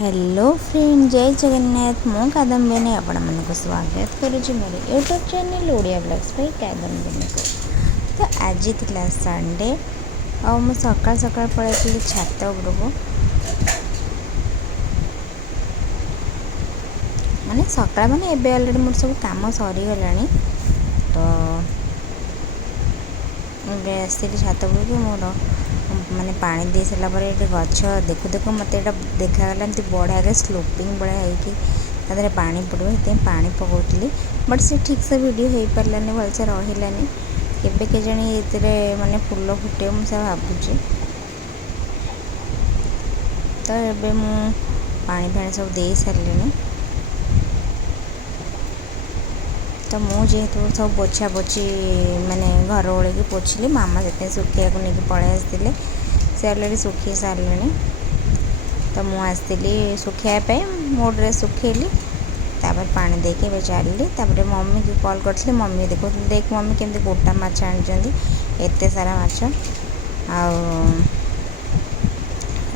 Hello friend, जय जगन्नाथ। मो कादम्बिनी आपण मानक स्वागत करुँच मोर YouTube channel Odia blogs by Kadambini को। तो आज थी संडे और मुझे सकाल सकाल पलैली छात उपरको। माने सका माने एबे अलरेडी मोर सब काम सरीगला। तो आसली छात उपरको मोर माने पानी दे सारा पर ये गछ देखु देखु मत देखागला एमती बढ़िया स्लोपिंग बढ़िया होती पानी पड़ो ये पानी पकाउली। बट से ठीक से वीडियो हो पारानी भलसे रही केबे के जानी ये माने फूल फुटे मुझे भावुँ। तो ये मु पानी फाणी सब दे सारे। तो मुझे सब पोछा पोछी माने घर ओल की पोछिली। मामा से सुखिया को लेकिन पलि आसते से अलरेडी सुखी सारे। तो मुझे सुखापी मो ड्रेस सुखेली तापर पानी देके चलली। तापर मम्मी की कॉल करती। मम्मी देखो देख मम्मी केमती गोटा माछ आनी एत सारा माछ।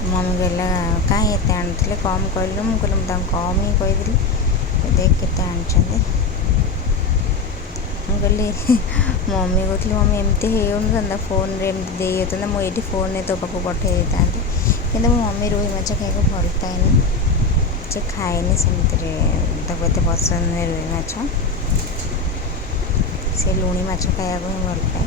मम्मी कहला कहीं एत आनी कम कहलु। मुझे कम ही कहीदी देख के आनी। कहली मम्मी कहती मम्मी एमती हो फोन रे एमती दे होता मुझे फोन तो पाक पठे था कि मम्मी रोही माछ खाई भल पाएनि। से खाएनि सेमती एत पसंद नहीं रोही माछ। से लुणी माछ खाया ही भल पाए।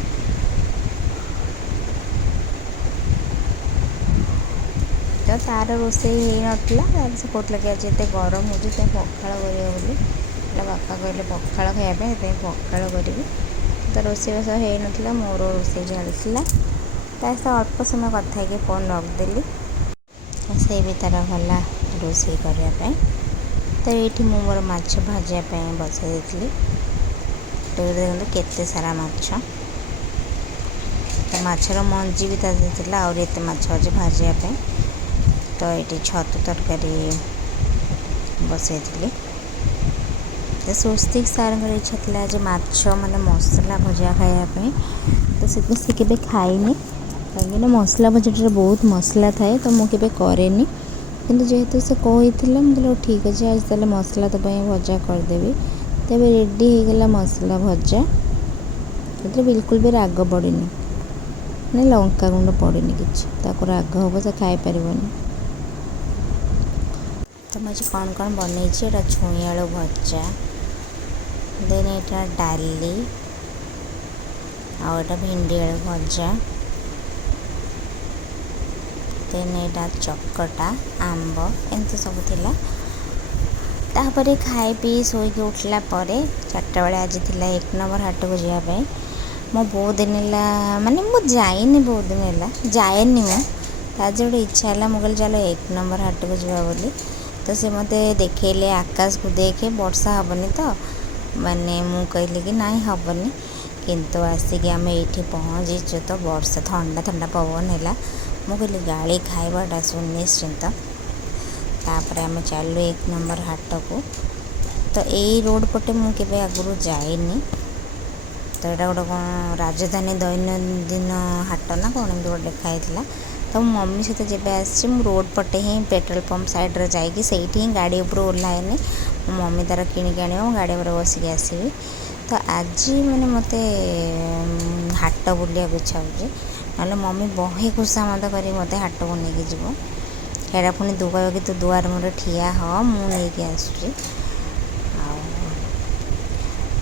तो तार रोसे नाला से कहला कि आज एत गरम हो पखाड़ कर बापा कहले पखाड़ खायापी पखाड़ करी। तो रोषेईबास हो ना मोर रोषे चलता। सहित अल्प समय कथा कि फोन रखदेली। से भी तार भला रोषे करने। तो ये मोर माछ भाजापी बसई देती। तो देखो केते सारा माछ। तो माछर मंजी भी था और ये माछ अच्छे भाजापी। तो ये छतु तरकारी बसई थी। तो स्वस्तिक सार इच्छा थी आज माछ माने मसला भजा खायापी। तो से केबे खाइनी कहीं मसला भजा बहुत मसला थाए। तो मुझे कैनि कि जेहेतु से कही मुझे ठीक अच्छे आज तेल मसला तो भजा करदेवी। तब रेडी हो गला मसला भजा। तो बिल्कुल भी राग पड़नी ना लंका गुंड पड़नी कि राग हम से खाई पार। तो मुझे कौन कौन बनई छुई आलू भजा देन यहाँ डाली आटा भिंडी आलू भजा देन यहाँ चकटा आंब एमती सब थिला। तापर खाई पी शोक उठला चार्टा बेले आज थिला 1 नंबर हाट को जावाई। मो बहुत दिन है माने मुझे जाइनी बहुत दिन है जाएनि आज गोटे इच्छा है मुझे चलो 1 नंबर हाट को जावा बोली। तो से मत देखले आकाश को देखे वर्षा हेनी। तो माने मु कहली कि ना हेनी किंतु आसिक आम ये पहुँचीचु। तो वर्षा ठंडा ठंडा पवन है। मुझे गाड़ी खाइबाटा सुनिश्चिंत। तापर आम चलू 1 नंबर हाट को। तो यही रोड पटे मुझे आगुरी जाइनी। तो यहाँ गोटे कौन राजधानी दैनंदिन हाट ना कौन एमती गोटे लिखाई। तो मम्मी सहित जब आसी रोड पटे ही पेट्रोल पंप साइड्रे जाकि ही गाड़ी उपर ओह्लाइनी। मम्मी तार किणिक आने गाड़ी पर बसिक आसवि। तो आज मैंने मत हाट बुलिया इच्छा हो ना मम्मी बहे खुशा मत कर मत हाट को लेकिन जीव हेरा पुणी दुआ कि तू दुआर मोर ठिया ह मुझे आसूँ।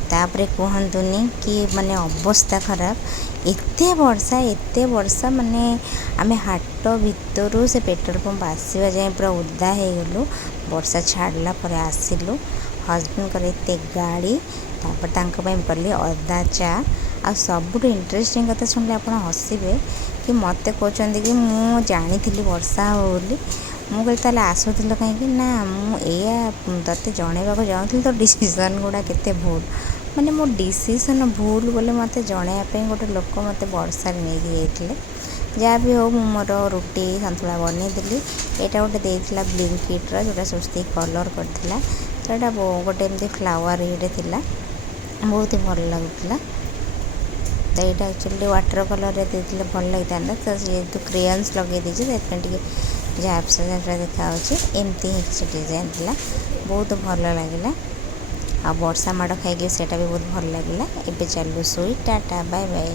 तापरे कहतुनी कि माने अवस्था खराब एत वर्षा माने आमे हाट भितर से पेट्रोल पंप आसवा जाए पूरा उदा हो गलु। वर्षा छाड़ला पर आसिलु हजबैंड कर एत गाड़ी तापर कली अदा चा आ सबुठ इंटरेस्टिंग कथा शुणिले आप हसबे कि मत कहते कि मुझे जानी वर्षा हो बोली। मुझे आसुल कहीं ना मुझे ते जनवाक चाहूँगी तो डिसीजन गुड़ा केते भूल माने मो डिसीजन भूल बोले मत जनवाई गोटे लोक मत वर्षा नहीं जाते। जहाँ भी हो मोर रुटी सतुला बनईदेली। यहाँ गोटे देता ब्लिंकिट्र जोटा स्वस्ति कलर करता। तो यहाँ गोटे एमती फ्लावर ये बहुत ही भल लगुला। तो यहाँ एक्चुअली वाटर कलर देते भल लगी था। तो जेहतु क्रेयन्स लगे ଝାପ୍ସା ଝାପ୍ସା ଦେଖାଯାଉଛି। ଏମିତି ହିଁ କିଛି ଡିଜାଇନ୍ ଥିଲା, ବହୁତ ଭଲ ଲାଗିଲା। ଆଉ ବର୍ଷା ମାଡ଼ ଖାଇକି ସେଇଟା ବି ବହୁତ ଭଲ ଲାଗିଲା। ଏବେ ଚାଲୁ ଶୋଇ, ଟାଟା ବାଏ ବାଏ।